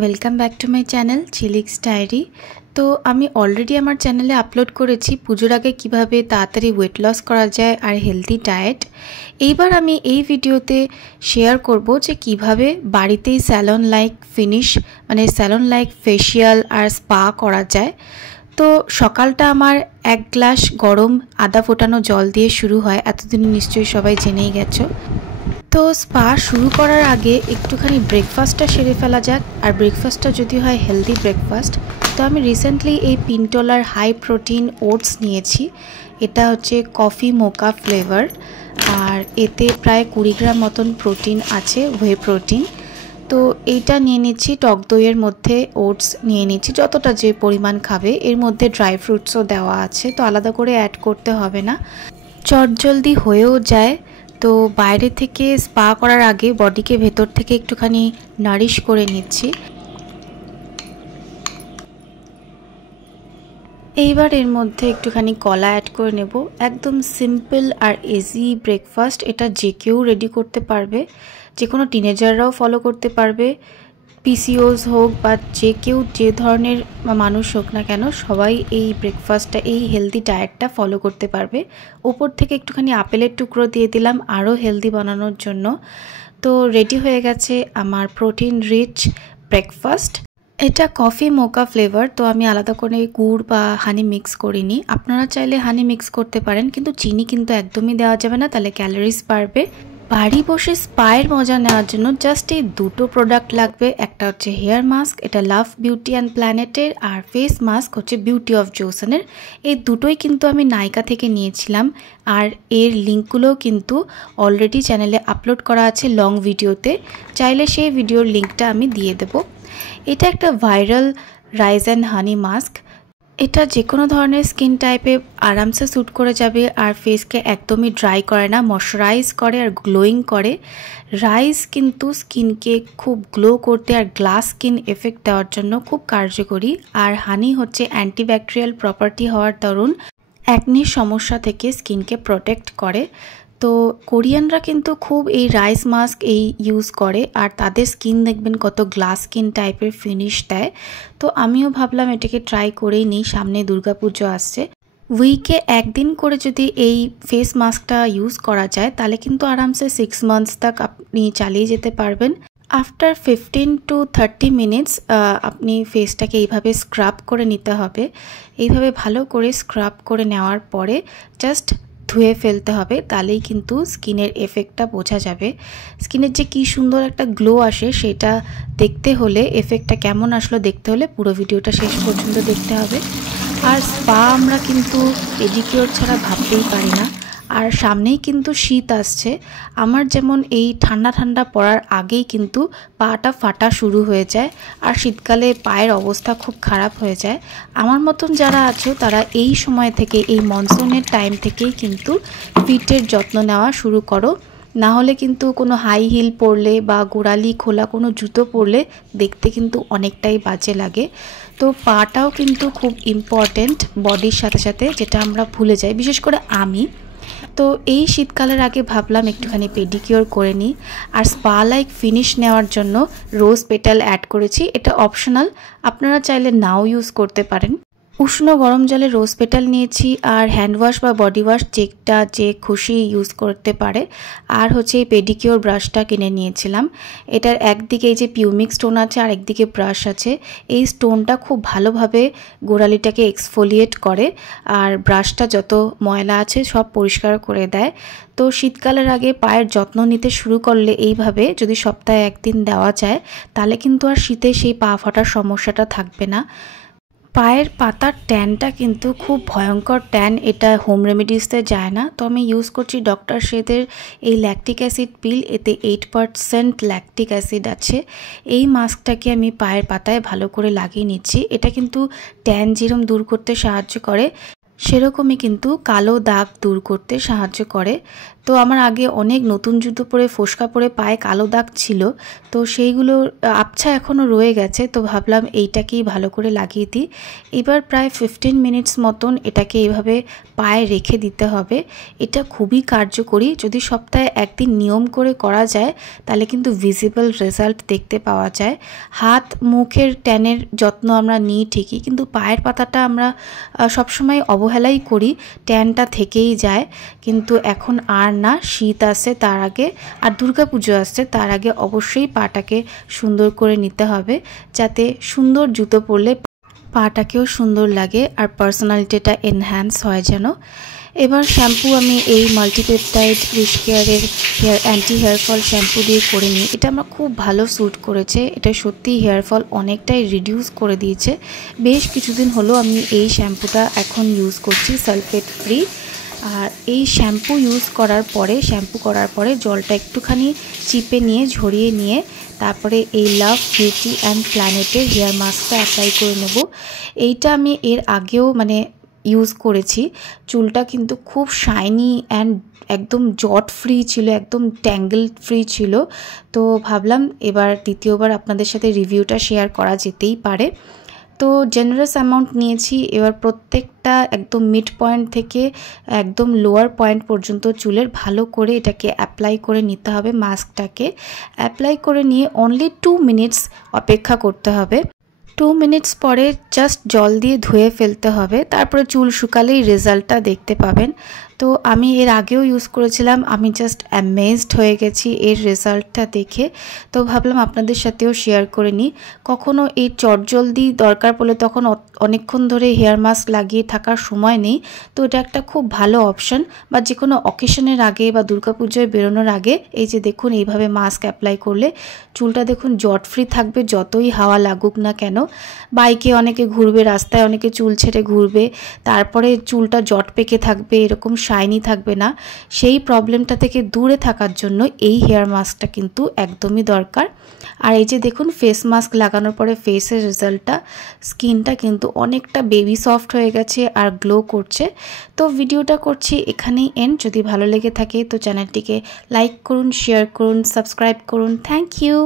Welcome back to my channel Chilix diary. তো আমি already আমার চ্যানেলে আপলোড করেছি পুজোর আগে কীভাবে তাড়াতাড়ি ওয়েট লস করা যায় আর হেলদি ডায়েট। এইবার আমি এই ভিডিওতে শেয়ার করব যে কিভাবে বাড়িতেই স্যালন লাইক ফিনিশ মানে স্যালন লাইক ফেশিয়াল আর স্পা করা যায়। তো সকালটা আমার এক গ্লাস গরম আদা ফোটানো জল দিয়ে শুরু হয়, এতদিন নিশ্চয়ই সবাই জেনেই গেছো। তো স্পা শুরু করার আগে একটুখানি ব্রেকফাস্টটা সেরে ফেলা যাক, আর ব্রেকফাস্টটা যদি হয় হেলদি ব্রেকফাস্ট। তো আমি রিসেন্টলি এই পিন্টোলার হাই প্রোটিন ওটস নিয়েছি। এটা হচ্ছে কফি মোকা ফ্লেভার, আর এতে প্রায় 20 গ্রাম মতন প্রোটিন আছে, ওয়ে প্রোটিন। তো এইটা নিয়ে নিচ্ছি টক দইয়ের মধ্যে, ওটস নিয়ে নিচ্ছি যতটা যে পরিমাণ খাবে। এর মধ্যে ড্রাই ফ্রুটসও দেওয়া আছে, তো আলাদা করে অ্যাড করতে হবে না, চটজলদি হয়েও যায়। তো বাইরে থেকে স্পা করার আগে বডিকে ভেতর থেকে একটুখানি নারিশ করে নিচ্ছি। এইবার এর মধ্যে একটুখানি কলা অ্যাড করে নেব। একদম সিম্পল আর ইজি ব্রেকফাস্ট, এটা যে কেউ রেডি করতে পারবে, যে কোনো টিনেজাররাও ফলো করতে পারবে। পিসিওস হোক বা যে কেউ যে ধরনের মানুষ হোক না কেন, সবাই এই ব্রেকফাস্টটা, এই হেলদি ডায়েটটা ফলো করতে পারবে। ওপর থেকে একটুখানি আপেলের টুকরো দিয়ে দিলাম আরও হেলদি বানানোর জন্য। তো রেডি হয়ে গেছে আমার প্রোটিন রিচ ব্রেকফাস্ট। এটা কফি মোকা ফ্লেভার, তো আমি আলাদা করে গুড় বা হানি মিক্স করিনি। আপনারা চাইলে হানি মিক্স করতে পারেন, কিন্তু চিনি কিন্তু একদমই দেওয়া যাবে না, তাহলে ক্যালোরিজ বাড়বে। বাড়ি বসে স্পায়ের মজা নেওয়ার জন্য জাস্ট এই দুটো প্রোডাক্ট লাগবে। একটা হচ্ছে হেয়ার মাস্ক, এটা লাভ বিউটি অ্যান্ড প্ল্যানেটের, আর ফেস মাস্ক হচ্ছে বিউটি অফ জোসনের। এই দুটোই কিন্তু আমি নাইকা থেকে নিয়েছিলাম, আর এর লিঙ্কগুলোও কিন্তু অলরেডি চ্যানেলে আপলোড করা আছে লং ভিডিওতে, চাইলে সেই ভিডিওর লিঙ্কটা আমি দিয়ে দেব। এটা একটা viral rice and honey mask. এটা যে কোনো ধরনের স্কিন টাইপে আরামসে স্যুট করে যাবে, আর ফেসকে একদমই ড্রাই করে না, ময়শ্চারাইজ করে আর গ্লোয়িং করে। রাইস কিন্তু স্কিনকে খুব গ্লো করতে আর গ্লাস স্কিন এফেক্ট দেওয়ার জন্য খুব কার্যকরী, আর হানি হচ্ছে অ্যান্টিব্যাকটেরিয়াল প্রপার্টি হওয়ার দরুন অ্যাকনির সমস্যা থেকে স্কিনকে প্রোটেক্ট করে। তো কোরিয়ানরা কিন্তু খুব এই রাইস মাস্ক এই ইউজ করে, আর তাদের স্কিন দেখবেন কত গ্লাস স্কিন টাইপের ফিনিশ দেয়। তো আমিও ভাবলাম এটাকে ট্রাই করেই নিই, সামনে দুর্গাপুজো আসছে। উইকে একদিন করে যদি এই ফেস মাস্কটা ইউজ করা যায়, তাহলে কিন্তু আরামসে 6 মান্থস তক আপনি চালিয়ে যেতে পারবেন। আফটার 15 to 30 মিনিটস আপনি ফেসটাকে এইভাবে স্ক্রাব করে নিতে হবে। এইভাবে ভালো করে স্ক্রাব করে নেওয়ার পরে জাস্ট ধুয়ে ফেলতে হবে, তাহলেই কিন্তু স্কিনের এফেক্টটা বোঝা যাবে। স্কিনের যে কী সুন্দর একটা গ্লো আসে, সেটা দেখতে হলে, এফেক্টটা কেমন আসলো দেখতে হলে পুরো ভিডিওটা শেষ পর্যন্ত দেখতে হবে। আর স্পা আমরা কিন্তু পেডিকিওর ছাড়া ভাবতেই পারি না। আর সামনেই কিন্তু শীত আসছে, আমার যেমন এই ঠান্ডা ঠান্ডা পড়ার আগেই কিন্তু পাটা ফাটা শুরু হয়ে যায়, আর শীতকালে পায়ের অবস্থা খুব খারাপ হয়ে যায়। আমার মতন যারা আছো তারা এই সময় থেকে, এই মনসুনের টাইম থেকেই কিন্তু ফিটের যত্ন নেওয়া শুরু করো, না হলে কিন্তু কোনো হাই হিল পরলে বা গোড়ালি খোলা কোনো জুতো পরলে দেখতে কিন্তু অনেকটাই বাজে লাগে। তো পাটাও কিন্তু খুব ইম্পর্টেন্ট বডির সাথে সাথে, যেটা আমরা ভুলে যাই, বিশেষ করে আমি। তো এই শীতকালের আগে ভাবলাম একটুখানি পেডিকিওর করে নিই। আর স্পা লাইক ফিনিশ নেওয়ার জন্য রোজ পেটাল অ্যাড করেছি, এটা অপশনাল, আপনারা চাইলে নাও ইউজ করতে পারেন। উষ্ণ গরম জলে রোজ পেটাল নিয়েছি, আর হ্যান্ড ওয়াশ বা বডি ওয়াশ যেটা যে খুশি ইউজ করতে পারে। আর হচ্ছে এই পেডিকিওর ব্রাশটা কিনে নিয়েছিলাম। এটার একদিকে এই যে পিউমিক স্টোন আছে, আর একদিকে ব্রাশ আছে। এই স্টোনটা খুব ভালোভাবে গোড়ালিটাকে এক্সফোলিয়েট করে, আর ব্রাশটা যত ময়লা আছে সব পরিষ্কার করে দেয়। তো শীতকালের আগে পায়ের যত্ন নিতে শুরু করলে এইভাবে যদি সপ্তাহে একদিন দেওয়া যায়, তাহলে কিন্তু আর শীতে সেই পা ফাটার সমস্যাটা থাকবে না। পায়ের পাতার ট্যানটা কিন্তু খুব ভয়ঙ্কর ট্যান, এটা হোম রেমেডিসতে যায় না। তো আমি ইউজ করছি ডক্টর শেদের এই ল্যাকটিক অ্যাসিড পিল, এতে 8% ল্যাকটিক অ্যাসিড আছে। এই মাস্কটাকে আমি পায়ের পাতায় ভালো করে লাগিয়ে নিচ্ছি। এটা কিন্তু ট্যান যেরকম দূর করতে সাহায্য করে, সেরকমই কিন্তু কালো দাগ দূর করতে সাহায্য করে। তো তো আমার আগে অনেক নতুন জুতো পরে ফোসকা পরে পায়ে কালো দাগ ছিল, তো সেইগুলো আবছা এখনও রয়ে গেছে। তো ভাবলাম এইটাকেই ভালো করে লাগিয়ে দিই। এবার প্রায় 15 মিনিটস মতন এটাকে এইভাবে পায়ে রেখে দিতে হবে। এটা খুবই কার্যকরী। যদি সপ্তাহে একদিন নিয়ম করে করা যায় তাহলে কিন্তু ভিজিবল রেজাল্ট দেখতে পাওয়া যায়। হাত মুখের ট্যানের যত্ন আমরা নিই ঠিকই, কিন্তু পায়ের পাতাটা আমরা সবসময় অবহেলাই করি, ট্যানটা থেকেই যায়। কিন্তু এখন আর না, শীত আসছে তার আগে আর দুর্গাপুজো আসছে তার আগে অবশ্যই পাটাকে সুন্দর করে নিতে হবে, যাতে সুন্দর জুতো পরলে পাটাকেও সুন্দর লাগে আর পার্সোনালিটিটা এনহ্যান্স হয় যেন। এবার শ্যাম্পু আমি এই মাল্টিপেপটাইড উইশ কেয়ারের অ্যান্টি হেয়ার ফল শ্যাম্পু দিয়ে করে নিই। এটা আমার খুব ভালো স্যুট করেছে। এটা সত্যিই হেয়ার ফল অনেকটাই রিডিউস করে দিয়েছে। বেশ কিছুদিন হলো আমি এই শ্যাম্পুটা এখন ইউজ করছি, সালফেট ফ্রি। আর এই শ্যাম্পু শ্যাম্পু করার পরে জলটা একটুখানি চিপে নিয়ে ঝরিয়ে নিয়ে তারপরে এই লাভ বিউটি অ্যান্ড প্ল্যানেটের হেয়ার মাস্কটা অ্যাপ্লাই করে নেব। এইটা আমি এর আগেও ইউজ করেছি। চুলটা কিন্তু খুব শাইনি অ্যান্ড একদম জট ফ্রি ছিল, একদম ট্যাঙ্গেল ফ্রি ছিল। তো ভাবলাম এবার দ্বিতীয়বার আপনাদের সাথে রিভিউটা শেয়ার করা যেতেই পারে। তো জেনারেস অ্যামাউন্ট নিয়েছি। এবার প্রত্যেকটা একদম মিড পয়েন্ট থেকে একদম লোয়ার পয়েন্ট পর্যন্ত চুলের ভালো করে এটাকে অ্যাপ্লাই করে নিতে হবে। মাস্কটাকে অ্যাপ্লাই করে নিয়ে অনলি 2 মিনিটস অপেক্ষা করতে হবে। 2 মিনিটস পরে জাস্ট জল দিয়ে ধুয়ে ফেলতে হবে, তারপরে চুল শুকালেই রেজাল্টটা দেখতে পাবেন। তো আমি এর আগেও ইউজ করেছিলাম, আমি জাস্ট অ্যামেজড হয়ে গেছি এর রেজাল্টটা দেখে। তো ভাবলাম আপনাদের সাথেও শেয়ার করে নিই। কখনও এই চটজলদি দরকার পড়লে তখন অনেকক্ষণ ধরে হেয়ার মাস্ক লাগিয়ে থাকার সময় নেই, তো এটা একটা খুব ভালো অপশান। বা যে কোনো অকেশনের আগে বা দুর্গাপুজোয় বেরোনোর আগে এই যে দেখুন এইভাবে মাস্ক অ্যাপ্লাই করলে চুলটা দেখুন জট ফ্রি থাকবে, যতই হাওয়া লাগুক না কেন। বাইকে অনেকে ঘুরবে, রাস্তায় অনেকে চুল ছেড়ে ঘুরবে, তারপরে চুলটা জট পেকে থাকবে, এরকম শাইনি থাকবে না। সেই প্রবলেমটা থেকে দূরে থাকার জন্য এই হেয়ার মাস্কটা কিন্তু একদমই দরকার। আর এই যে দেখুন ফেস মাস্ক লাগানোর পরে ফেসের রেজাল্টটা, স্কিনটা কিন্তু অনেকটা বেবি সফট হয়ে গেছে আর গ্লো করছে। তো ভিডিওটা করছি এখানেই এন্ড। যদি ভালো লেগে থাকে তো চ্যানেলটিকে লাইক করুন, শেয়ার করুন, সাবস্ক্রাইব করুন। Thank you.